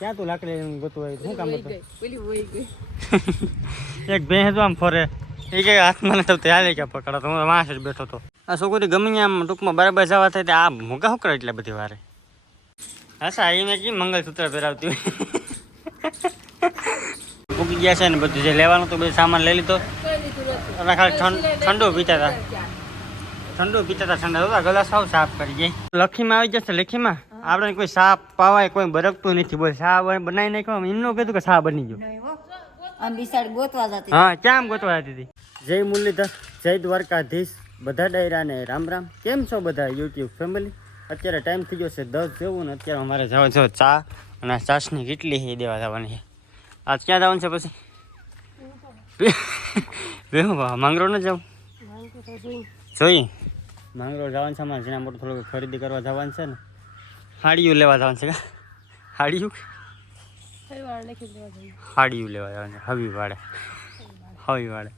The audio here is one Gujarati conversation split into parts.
ક્યાં તું લાકડી લઈને ગોતું હોય શું કામ ગઈ એક ભેંસ આમ ફરે. એ કે હાથમાં તો હાલે ક્યાં પકડો. તો હું માસ જ બેઠો હતો. આ છોકરી ગમે આમ ટૂંકમાં બરાબર જવા થાય આ મૂકા શું કરે એટલે બધી વારે? હા સા એ મેં કેમ મંગલસૂત્ર પહેરાવતી મૂકી ગયા છે ને બધું. જે લેવાનું તો બધું સામાન લઈ લીધો. નતું અને ખાલી ઠંડ- પીતા હતા. ઠંડુ પીતા હતા ઠંડા હતા. ગલા સાવ સાફ કરી જાય લખીમાં આવી જશે લખીમાં? આપણે કોઈ સાપ પાવાય કોઈ બરકતું નથી. બોલ સા બનાવી નાખ્યો એમનું કીધું કે સા બની ગયો. આમ ગોતવા જતી. હા ક્યાં ગોતવા જતી હતી? જય મુરલીધર જય દ્વારકાધીશ. બધા ડાયરાને રામ રામ. કેમ છો બધા યુટ્યુબ ફેમિલી? અત્યારે ટાઈમ થઈ ગયો છે દસ જેવું ને અત્યારે અમારે જવાનું છે ચા અને ચાસની કેટલી છે એ દેવા જવાની છે. આજ ક્યાં જવાનું છે પછી? બેહું. ભા માંગરો ન જાઉં? જોઈ. માંગરો જવાનું છે અમારે જેના મોટું થોડુંક ખરીદી કરવા જવાનું છે ને. હાડીયું લેવા જવાનું છે કા? હાડીયું? હાડીયું લેવા જવાનું છે હવી વાળે. હવી વાળે.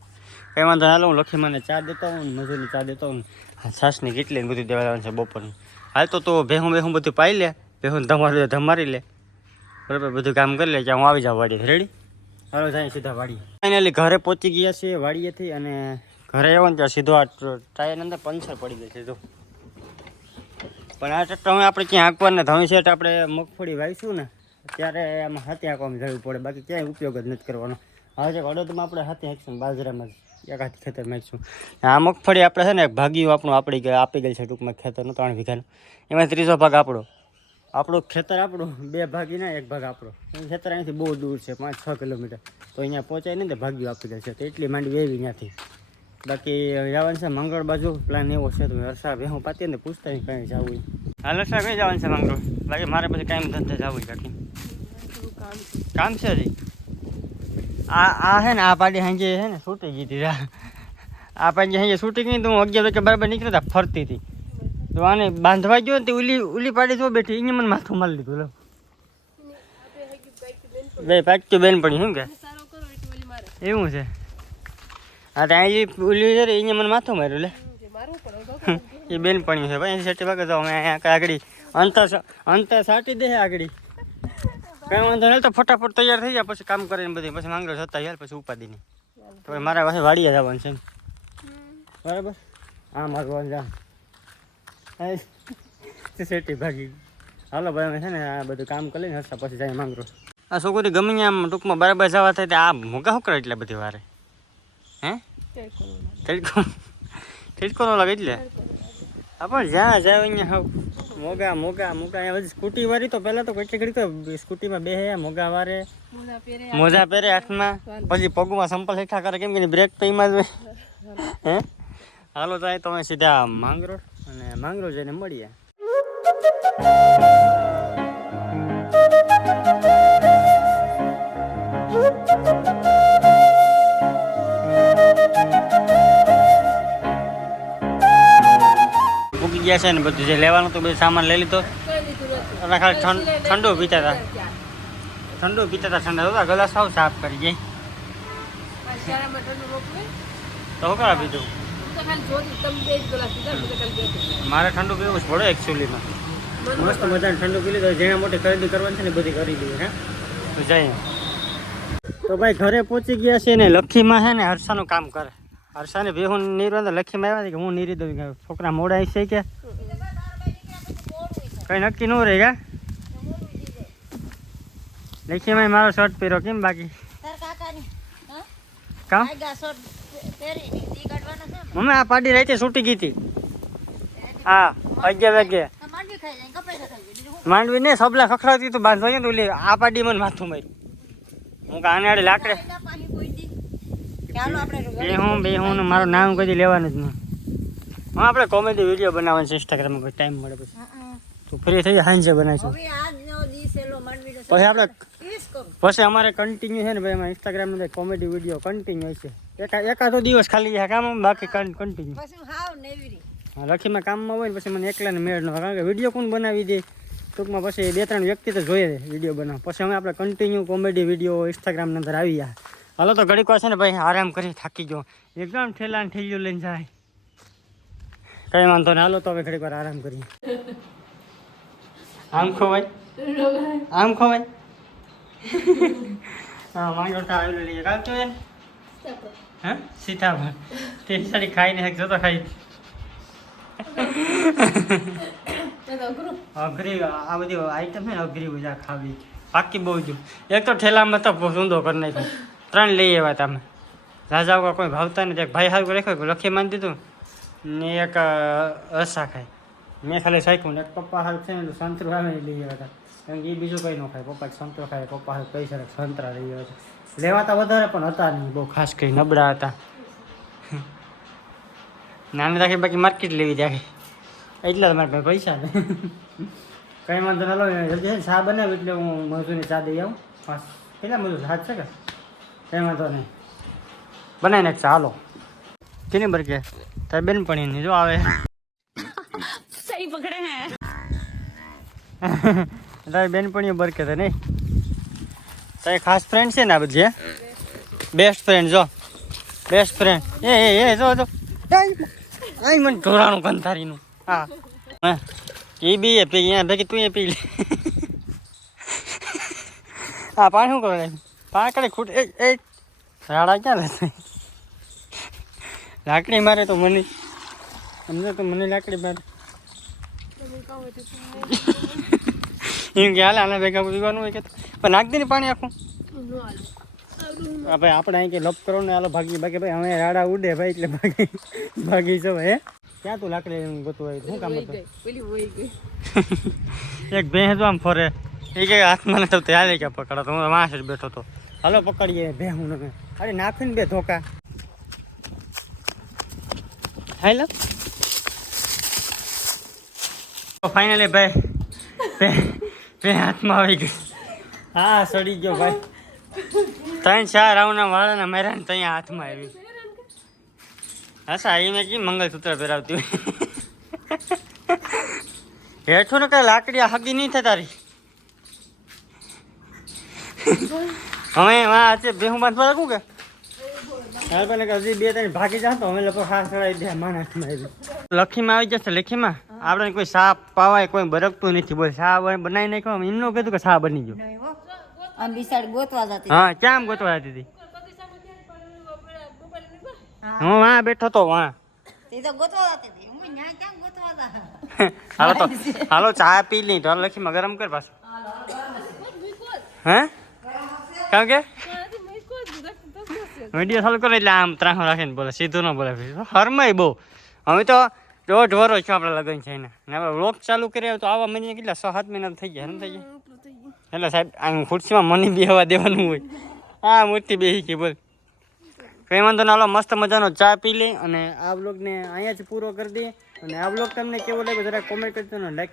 કંઈ વાંધો હાલો હું લખી મને ચા દેતો હું મજૂરી મજૂરની ચા દેતો હું સાસની કેટલી બધું દેવા જવાનું છે બપોરનું. હાલ તો તું ભેહું ભેહું બધું પાઈ લે ભેહું ધમારી ધમારી લે. બરાબર બધું કામ કરી લે ત્યાં હું આવી જાઉં વાડી રેડી હાલો જાય સીધા વાડી ફાઇનલી ઘરે પહોંચી ગયા છીએ વાડીએથી અને ઘરે આવ્યો ને ત્યાં સીધો આ ટાયર અંદર પંચર પડી ગયું સીધું પણ આ તમે આપણે ક્યાં હાંકવાને ધમી સેટ આપણે મગફળી વાવીશું ને, ત્યારે આમાં હાથે આંકવામાં જવું પડે. બાકી ક્યાંય ઉપયોગ જ નથી કરવાનો. હવે જે અડદમાં આપણે હાથે આંકશું બાજરામાં એક હાથ ખેતર નાખીશું આ મગફળી આપણે છે ને, એક ભાગ્યું આપણું આપણી આપી ગયેલ છે ટૂંકમાં ખેતરનું, ત્રણ વીઘાનું. એમાં ત્રીજો ભાગ આપણો. આપણું ખેતર આપણું, બે ભાગી ના એક ભાગ આપણો. ખેતર અહીંથી બહુ દૂર છે, પાંચ છ કિલોમીટર. તો અહીંયા પહોંચાય નહીં તો ભાગ્યું આપી દે છે. તો એટલી માંડવી એવી ત્યાંથી. બાકી જવાનું છે મંગળ બાજુ. પ્લાન એવો છે તો હર્ષા બે હું પાતી ને પૂછતા નહીં કઈ જવું હાલ હર્ષા કઈ જવાનું છે મંગળ? બાકી મારે પછી કાંઈ ધંધે જવું બાકી. કામ છે. છે હજી. આ આ હે ને આ પાડી હાંજે હે ને છૂટી ગઈ હતી રા. આ પાડી હાંજે છૂટી ગઈ તો હું અગિયાર વાગે બરાબર નીકળ્યા હતા ફરતી હતી તો આને બાંધવા ગયો ને તે ઉલી ઉલી પાડી જો બેઠી એને મને માથું મારી લીધું લો. બે પાકી બેન પડી શું કે? એવું છે. હા ત્યાં જે ઉલ્યું છે એને મને માથું માર્યું લે. એ બેન પણ છે ભાઈ સેટી ભાગે તો અમે આગળ. અંતર અંતર સાટી દે આગળ. કઈ વાંધો નહીં તો ફટાફટ તૈયાર થઈ જાય પછી કામ કરીને બધી પછી માંગરો જતા યાર પછી ઉપાદી નહીં તો મારા પાસે વાડીએ જવાનું છે. બરાબર? હા મારું જા હા સેટી ભાગી હાલો ભાઈ અમે છે ને આ બધું કામ કરી લઈને હસતા પછી જાય માંગરો આ છોકરી ગમે આમ ટૂંકમાં બરાબર જવા થાય તો આ મોગા હોકરા કરે એટલે બધી વારે. હે? તે કરો ના. લાગે એટલે આપણે જ્યાં જાય અહીંયા હાવ મોગા મોગા મોગા બધી સ્કૂટી વાળી તો પહેલાં તો કેટલી ઘડી તો સ્કૂટીમાં બેહે મોગા વારે. મોજા પહેરે હાથમાં પછી પગમાં સંપલ હેઠા કરે કેમ કે બ્રેક પૈમાં જ હે? હાલો તો અહીં તમે સીધા માંગરોળ અને માંગરોળ જઈને મળીએ. મૂકી ગયા છે ને બધું જે લેવાનું તો બધું સામાન લઈ લીધો. અને ખાલી ઠંડ- ઠંડુ પીતા હતા. ઠંડુ પીતા હતા, ઠંડા હતા. ગલા સાવ સાફ કરી રોકવું તો હું કરા પીધું? ગ્લાસ. મારે ઠંડુ પીવું જ પડે એકચ્યુઅલીમાં મસ્ત મજાનું ઠંડુ પી લીધું. જેના મોટી ખરીદી કરવાની છે ને બધી કરી દીધી હે? તો જઈએ. તો ભાઈ ઘરે પહોંચી ગયા છે ને, લખીમાં છે ને, હર્ષાનું કામ કરે. હર્ષાને બે હું નીરવા લખી લખીમાં આવ્યા કે હું નીરી દઉં કે છોકરા મોડા આવી છે કે? કઈ નક્કી ન રહે કા? લખીમાં મારો શર્ટ પહેર્યો. કેમ બાકી? પહેરી છે મમ્મી આ પાડી રાતે છૂટી ગઈ હતી. હા અગિયાર વાગ્યા માંડવી ને સબલા ખખડાવતી તો બાંધવા ને ઓલી આ પાડી મને માથું માર્યું. હું કે આને આડે લાકડે કે હાલો હું બે હું મારું નામ કદી લેવાનું જ નહીં હા આપણે કોમેડી વીડિયો બનાવવાનું છે ઇન્સ્ટાગ્રામમાં કોઈ ટાઈમ મળે પછી. તું ફ્રી થઈ સાંજે બનાવીશું. પછી આપણે પછી અમારે કન્ટિન્યુ છે ને ભાઈ એમાં ઇન્સ્ટાગ્રામમાં કોમેડી વીડિયો કન્ટિન્યુ છે. એકા એકાદો દિવસ ખાલી કામ બાકી કન્ટિન્યુ લખીમાં કામમાં હોય ને પછી મને એકલાને મેળ ન કારણ કે વીડિયો કોણ બનાવી દે? ટૂંકમાં પછી બે ત્રણ વ્યક્તિ તો જોઈએ વીડિયો બનાવ પછી અમે આપણે કન્ટિન્યુ કોમેડી વીડિયો ઇન્સ્ટાગ્રામની અંદર આવી ગયા. હાલો તો ઘડીક છે ને ભાઈ આરામ કરી થાકી ગયો. એકદમ ઠેલા ઠેલ્યું લઈને જાય. કઈ વાંધો નહીં હાલો તો હવે ઘડીક વાર આરામ કરીએ. આમ ખોવાય આમ ખોવાય હા માંગો આવેલું લઈએ. કાલ એને હા સીતાફળ. તે સારી ખાઈને હેક જોતો ખાઈ. તો અઘરું. આ બધી આઈટમ છે ને અઘરી બધા ખાવી. બાકી બહુ જ. એક તો ઠેલામાં તો ઊંધો કરી નાખ્યો. ત્રણ લઈ આવ્યા તમે રાજા વગર કોઈ ભાવતા નથી. એક ભાઈ સારું રાખ્યો લખી માન દીધું ને એક અસા ખાય મેં ખાલી શાખ્યું ને એક પપ્પા હાલ છે ને સંતરું આવે લઈ આવ્યા હતા કારણ કે એ બીજું કંઈ ન ખાય. પપ્પા સંતરો ખાય, પપ્પા હાલ પૈસા સરસ સંતરા લઈ આવ્યા છે લેવાતા વધારે પણ હતા નહીં. બહુ ખાસ કરી નબળા હતા. નાની રાખી બાકી માર્કેટ લેવી જાય એટલા જ મારા પાસે પૈસા ને કંઈ વાંધો ના લો જલ્દી છે ને ચા બનાવ એટલે હું મજૂરની ચા દઈ આવું. પાંચ કેટલા મજૂર? હાથ છે કે? કઈ વાંધો નહીં. બનાવી ચાલો હાલો. કેની બરકે? તારી બેનપણીની જો આવે. સહી પકડે હે. તારી બેનપણીઓ બરકે તો નહીં. તારી ખાસ ફ્રેન્ડ છે ને આ બધી બેસ્ટ ફ્રેન્ડ જો. બેસ્ટ ફ્રેન્ડ એ એ એ જો જો. આઈ મને ઢોરાણું કંથારીનું હા. હા? એ બી એ પી અહીંયા ભેગી તું એ પી લે. હા પાણી શું કરે? પાણી ખૂટ એ એ રાડા ક્યાં રહેશે લાકડી મારે તો મને સમજો તો મને લાકડી મારે. એમ કે હાલે આના ભેગા પીવાનું હોય કે પણ નાખ દે ને પાણી આખું. ભાઈ આપણે અહીં કે લપ કરો ને હાલો ભાગી બાકી ભાઈ અમે રાડા ઉડે ભાઈ એટલે ભાગી ભાગી છો હે? ક્યાં તું લાકડી ગોતું હોય શું કામ હતું? એક ભેંસ આમ ફરે. એ કે હાથમાં તો ત્યાં કે પકડો? તો હું માસ જ બેઠો તો હાલો પકડીએ બે હું અરે નાખીને બે ધોકા. હાલો. ફાઇનલી ભાઈ બે હાથમાં આવી ગઈ. હા, સડી ગયો ભાઈ. ત્રણ, ચાર રાઉન્ડના વાળાના મેરા ને ત્યાં હાથમાં આવી. હા એ મેં કી મંગલસૂત્ર પહેરાવતી હેઠું ને કઈ લાકડી હગી નહીં થતા તારી? હવે વાં છે બેહું બાંધવા રાખું કે? હાલ પણ હજી બે ત્રણ ભાગી જાવ તો અમે લોકો ખાસ ચડાવી દે માણસમાં આવી. લખીમાં આવી જશે લખીમાં? આપણે કોઈ સાપ પાવાય કોઈ બરકતું નથી. બોલ સા બનાવી નાખ્યો એમ નું કીધું કે સા બની ગયો. હો. જતી ક્યાં ગોતવા જતી હતી? હું વાં બેઠો તો વાં. જતી હાલો તો હાલો ચા પી લઈ. તો લખીમાં ગરમ કર પાછું. હે? કારણ કે? વીડિયો ચાલુ કરો એટલે આમ ત્રાહો રાખીને બોલે, સીધું ન બોલે હરમાય બહુ. અમે તો દોઢ વરો છો આપણે લગ્ન છે ને આપણે વ્લોગ ચાલુ કર્યા તો આવા મહિને કેટલા? છ સાત મહિના થઈ ગયા થઈ ગયા? એટલે સાહેબ, આમ ખુરશીમાં મને બેહવા દેવાનું હોય. હા મૂર્તિ બેસી ગઈ બોલ. કંઈ વાંધો ના મસ્ત મજાનો ચા પી લે અને આ બ્લોગને અહીંયા જ પૂરો કરી દઈએ. અને આ બ્લોગ તમને કેવો લાગ્યો જરા કોમેન્ટ કરજો ને લાઈક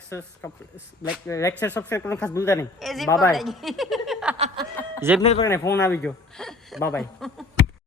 લાઈક શેર સબસ્ક્રાઇબ કરવાનું ખાસ ભૂલતા નહીં. બાય. જેબને પકડે ફોન આવી ગયો. બાય